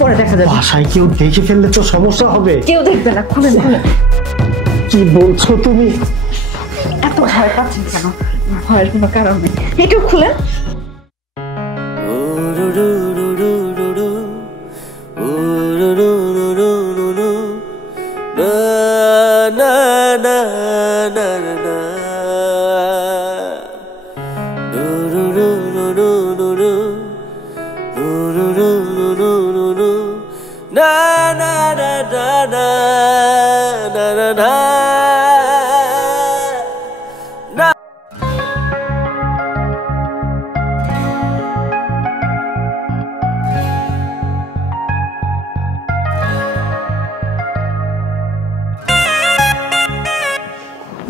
পরে দেখা যাবে। বাসায় কেউ দেখে ফেললে তো সমস্যা হবে। কেউ দেখবে না, খুলেন খুলেন। কি বলছো তুমি? এত ভয় পাচ্ছেন কেন? ভয়ের কোনো কারণ নেই, একটু খুলেন।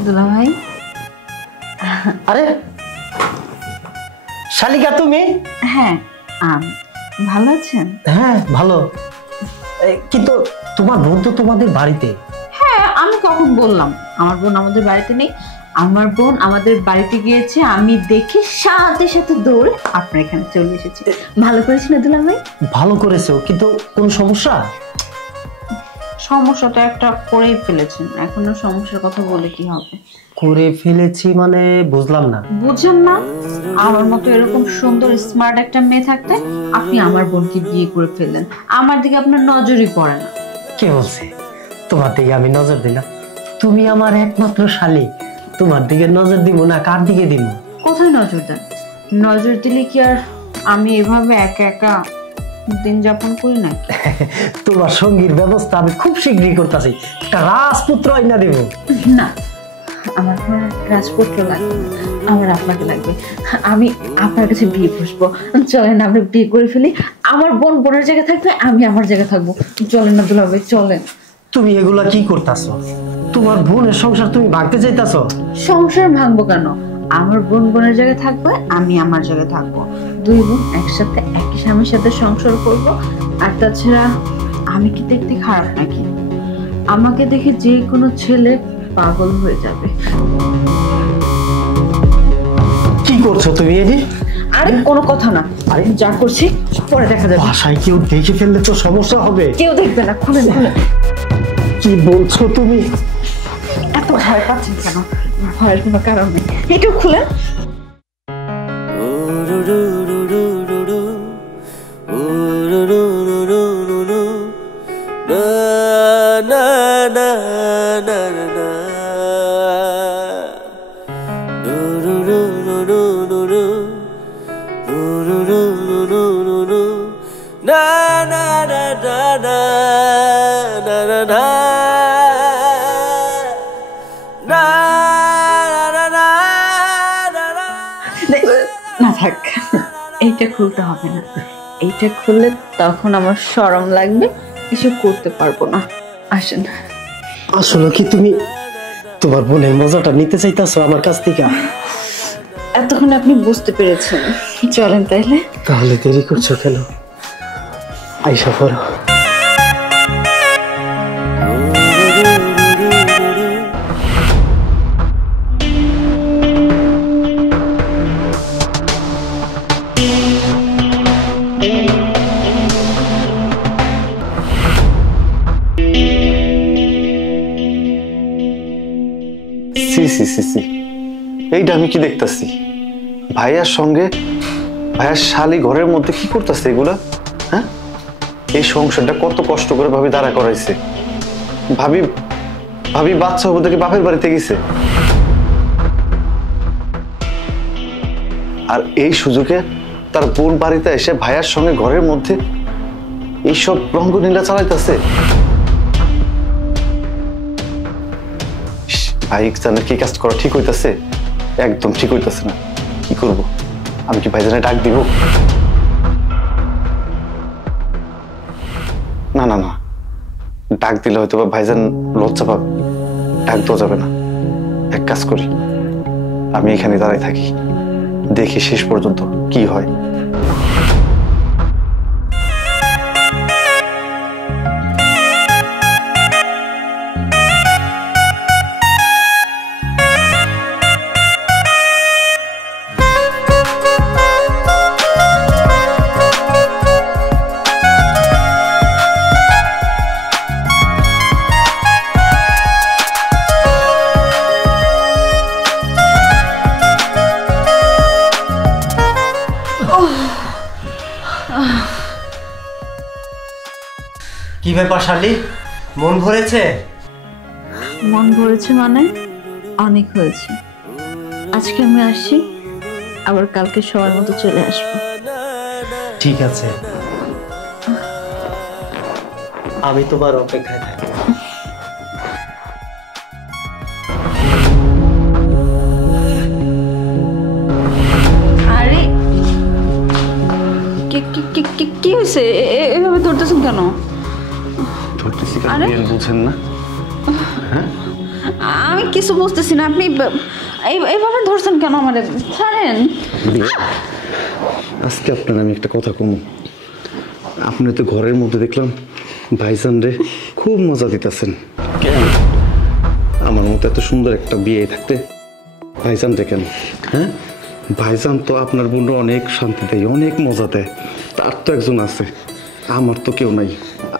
দুলা ভাই। আরে শালিকা তুমি? হ্যাঁ, ভালো আছেন? হ্যাঁ ভালো, কিন্তু তোমার বোন তো তোমাদের বাড়িতে। হ্যাঁ, আমি কখন বললাম আমার বোন আমাদের বাড়িতে নেই? আমার বোন আমাদের বাড়িতে গিয়েছে, আমি দেখি সাথে সাথে দৌড়ে আপনার এখানে চলে এসেছি। ভালো করেছি না দুলা ভাই? ভালো করেছো, কিন্তু কোন সমস্যা? সমস্যা তো একটা করেই ফেলেছেন, এখনো সমস্যার কথা বলে কি হবে? করে ফেলেছি মানে বুঝলাম না। বুঝেন না? আমার মতো এরকম সুন্দর স্মার্ট একটা মেয়ে থাকতে আপনি আমার বোনকে বিয়ে করে ফেললেন। আমার দিকে আপনার নজরই পড়ে না। কে বলছে তোমার দিকে আমি নজর দিলাম? তুমি আমার একমাত্র শালী, তোমার দিকে নজর দিব না কার দিকে দিব? কোথায় নজর দেন? নজর দিলে কি আর আমি এভাবে একা একা দিন যাপন করি না? তোমার সঙ্গীর ব্যবস্থা আমি খুব শীঘ্রই করতেছি, একটা রাজপুত্র আইনা দেব। না, আমার কোনো রাজপুত্র লাগবে না, আমার আপনাকে লাগবে। আমি আপনার কাছে বিয়ে বসবো। চলেন আমরা বিয়ে করে ফেলি, আমার বোন বোনের জায়গায় থাকবে, আমি আমার জায়গায় থাকবো। চলেন না দুলা ভাই, চলেন। তুমি এগুলা কি করতেছো? তোমার বোনের সংসার তুমি ভাঙতে চাইতেছো? সংসার ভাঙবো কেন? আমার বোন বোনের জায়গায় থাকবে, আমি আমার জায়গায় থাকবো। দুই বোন একসাথে একই স্বামীর সাথে সংসার করবো। আর তাছাড়া আমি কি দেখতে খারাপ নাকি? আমাকে দেখে যে কোনো ছেলে পাগল হয়ে যাবে। কি করছো তুমি এদি? আরে কোনো কথা না, আরে যা করছি পরে দেখা যাবে। বাসায় কেউ দেখে ফেললে তো সমস্যা হবে। কেউ দেখবে না, খুলেন খুলেন। কি বলছো তুমি? এত ভয় পাচ্ছেন কেন? ভয়ের কোনো কারণ নেই, একটু খুলেন। না থাক, এইটা খুলতে হবে না। এইটা খুললে তখন আমার শরম লাগবে, কিছু করতে পারবো না। আসেন। আসলে কি তুমি তোমার বোনের মজাটা নিতে চাইতেছো আমার কাছ থেকে? এতক্ষণ আপনি বুঝতে পেরেছেন, চলেন তাইলে। তাহলে দেরি করছো কেন? আইসা পড়ো। এইটা আমি কি দেখতেছি? ভাইয়ার সঙ্গে ভাইয়ার শালি ঘরের মধ্যে কি করতেছে এগুলা? হ্যাঁ, এই সংসারটা কত কষ্ট করে ভাবি দাঁড়া করাইছে। ভাবি ভাবি বাচ্চা হবো থেকে বাপের বাড়িতে গেছে, আর এই সুযোগে তার বোন বাড়িতে এসে ভাইয়ার সঙ্গে ঘরের মধ্যে এইসব রঙ্গনীলা চালাইতেছে। ভাই জানে কি কাজ করা ঠিক হইতাছে? একদম ঠিক হইতাছে না। কি করব? আমি কি ভাইজানে ডাক দিব? না না না, ডাক দিলে হয়তো বা ভাইজান লজ্জা পাবে, ডাক দেওয়া যাবে না। এক কাজ করি, আমি এখানে দাঁড়াই থাকি, দেখি শেষ পর্যন্ত কি হয়। কি ব্যাপার শালি, মন ভরেছে? মন ভরেছে মানে অনেক হয়েছে। আজকে আমি আসি, আবার কালকে সবার মতো চলে আসবো। ঠিক আছে, আমি তোমার অপেক্ষায় থাকি। আরে কি হয়েছে? এভাবে ধরতেছেন কেন? ধরতেছি কেন আরে? বুঝেন না? আমি কিছু বুঝতেছি না, আপনি এইভাবে ধরছেন কেন আমারে? ছাড়েন। আজকে আপনার আমি একটা কথা কম, আপনি তো ঘরের মধ্যে দেখলাম ভাইজান রে খুব মজা দিতেছেন। কেন আমার মতো এত সুন্দর একটা বিয়ে থাকতে ভাইজান রে কেন? হ্যাঁ, ভাইজান তো আপনার বোন অনেক শান্তি দেয়, অনেক মজা দেয়। তার তো একজন আছে, আমার তো কেউ নাই।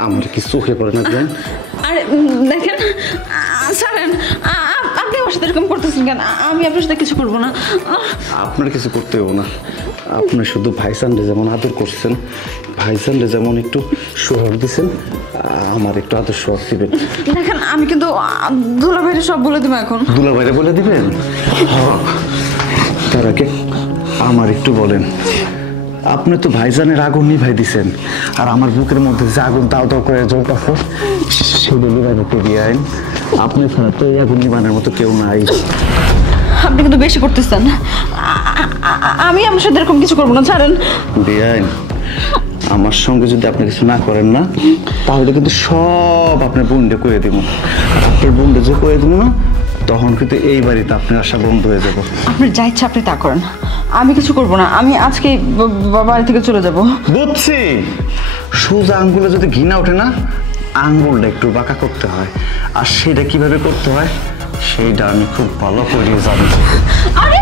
আমার কি চোখে পড়ে না একজন? আরে দেখেন, ছাড়েন। আপনি আমার সাথে এরকম করতেছেন কেন? আমি আপনার সাথে কিছু করবো না। আপনার কিছু করতে হবে না। আপনি শুধু ভাইজানরে যেমন আদর করছেন, ভাইজানরে যেমন একটু সোহাগ দিচ্ছেন, আমার একটু আদর সোহাগ দিবেন। দেখেন, আমি কিন্তু ধুলা বাইরে সব বলে দেবো এখন। দুলা বাইরে বলে দিবেন? তার আগে আমার একটু বলেন, আপনি তো ভাইজানের আগুন নিভাই দিছেন, আর আমার বুকের মধ্যে যে আগুন দাও দাও করে জ্বলতেছে সেগুলো নিভাইতে দিয়ে আইন। আপনি ছাড়া তো এই আগুন নিবানের মতো কেউ নাই। আপনি কিন্তু বেশি করতেছেন। আমি আমার সাথে এরকম কিছু করবো না, ছাড়েন। বেআইন, আমার সঙ্গে যদি আপনি কিছু না করেন না, তাহলে কিন্তু সব আপনার বোনকে কয়ে দিব। আপনার বোনকে যে কয়ে দিব না, তখন কিন্তু এই বাড়িতে আপনার আশা বন্ধ হয়ে যাবো। আপনার যা ইচ্ছা আপনি তা করেন, আমি কিছু করবো না। আমি আজকে বাড়ি থেকে চলে যাব। বুঝছি, সোজা আঙ্গুলে যদি ঘৃণা ওঠে না, আঙ্গুলটা একটু বাঁকা করতে হয়, আর সেটা কিভাবে করতে হয় সেইটা আমি খুব ভালো করে জানি। আরে